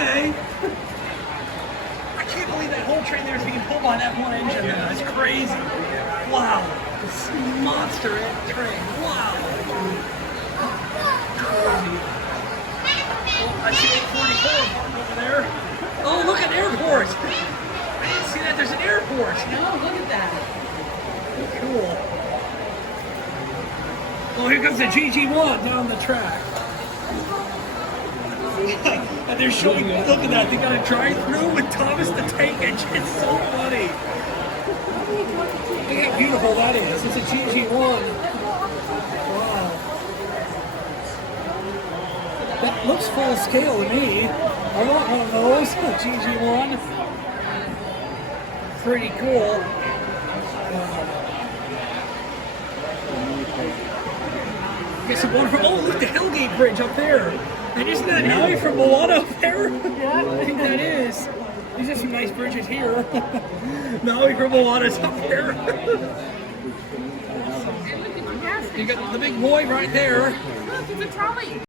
okay. I can't believe that whole train there is being pulled by that one engine. That's crazy. Wow. This monster train. Wow. Crazy. Oh, I see 844 parked over there. Oh, look at airport. I didn't see that. There's an airport. No, look at that. Cool. Oh, here comes the GG1 down the track. And they're showing, look at that, they got a drive-through with Thomas the Tank Engine. It's so funny. Look how beautiful that is. It's a GG1. Wow. That looks full scale to me. I want one of those, the GG1. Pretty cool. Get some water from, oh, look, the Hellgate Bridge up there. And isn't that Maui from Moana up there? Yeah, I think that is. These are some nice bridges here. Maui from Moana's up there. You got the big boy right there. Look, it's a trolley.